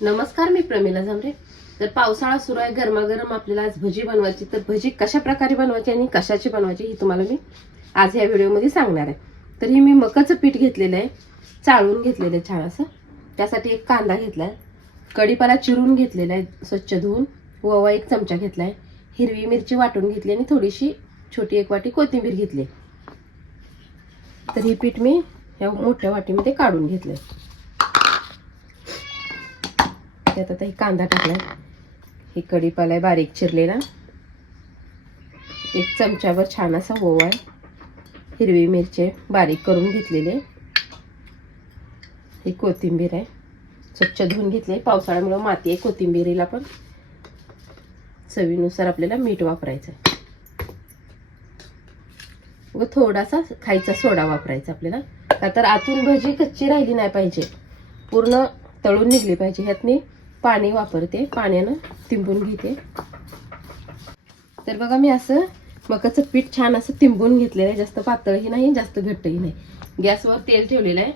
नमस्कार मी प्रमिला झांबरे. तर पावसाळा सुरू आहे गरमागरम आपल्याला आज भजी बनवायची. तर भजी कशा प्रकारे बनवायची आणि कशाची बनवायची ही तुम्हाला मी आज या व्हिडिओमध्ये सांगणार आहे. तर हे मी मकाचं पीठ घेतलेलं आहे चाळून घेतलेलं आहे छान असं. त्यासाठी एक कांदा घेतला आहे कढीपाला चिरून घेतलेला आहे स्वच्छ धुवून. ओवा एक चमचा घेतला आहे हिरवी मिरची वाटून घेतली आणि थोडीशी छोटी एक वाटी कोथिंबीर घेतली. तर हे पीठ मी या मोठ्या वाटीमध्ये काढून घेतलं आहे त्यात आता ही कांदा टाकलाय ही कढीपाला आहे बारीक चिरलेला. एक चमच्यावर छान असा ओवा आहे. हिरवी मिरची बारीक करून घेतलेली ही कोथिंबीर आहे. स्वच्छ धुवून घेतली पावसाळ्यामुळे माती आहे कोथिंबीरीला पण. चवीनुसार आपल्याला मीठ वापरायचं आहे. व थोडासा खायचा सोडा वापरायचा आपल्याला. का तर आतून भजी कच्ची राहिली नाही पाहिजे. पूर्ण तळून निघली पाहिजे. ह्यात मी पाणी वापरते पाण्यानं तिंबून घेते. तर बघा मी असं मकाचं पीठ छान असं तिंबून घेतलेलं आहे. जास्त पातळही नाही जास्त घट्टही नाही. गॅसवर तेल ठेवलेलं आहे.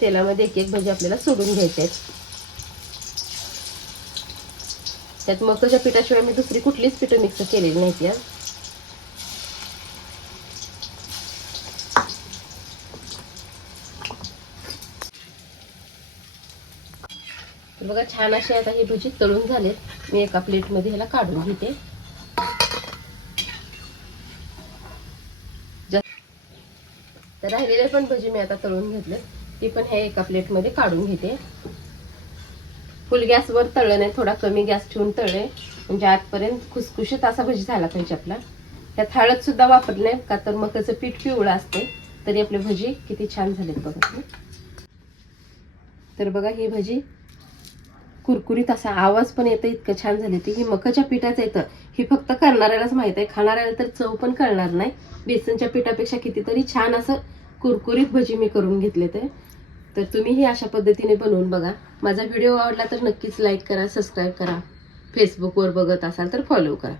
तेलामध्ये एक एक भजी आपल्याला सोडून घ्यायचे आहेत. त्यात मकाच्या पिठाशिवाय मी दुसरी कुठलीच पिठं मिक्स केलेली नाहीत या. बघा छान अशी आता ही भजी तळून झालेत. मी एका प्लेटमध्ये ह्याला काढून घेते. तर राहिलेले पण भजी मी आता तळून घेतले. ती पण हे एका प्लेटमध्ये काढून घेते. फुल गॅसवर तळलं नाही थोडा कमी गॅस ठेवून तळले म्हणजे आतपर्यंत खुसखुशीत असा भजी झाला पाहिजे आपला. ह्या थाळत सुद्धा वापरले का तर मग त्याचं पीठ पिवळं असते. तरी आपले भजी किती छान झालेत बघा. तर बघा ही भजी कुरकुरीत असा आवाज पण येतं इतकं छान झाली ते ही मकाच्या पिठाचं येतं. हे फक्त करणाऱ्यालाच माहीत आहे. खाणाऱ्याला तर चव पण कळणार नाही. बेसनच्या पिठापेक्षा कितीतरी छान असं कुरकुरीत भजी मी करून घेतले ते. तर तुम्हीही अशा पद्धतीने बनवून बघा. माझा व्हिडिओ आवडला तर नक्कीच लाईक करा सबस्क्राईब करा. फेसबुकवर बघत असाल तर फॉलो करा.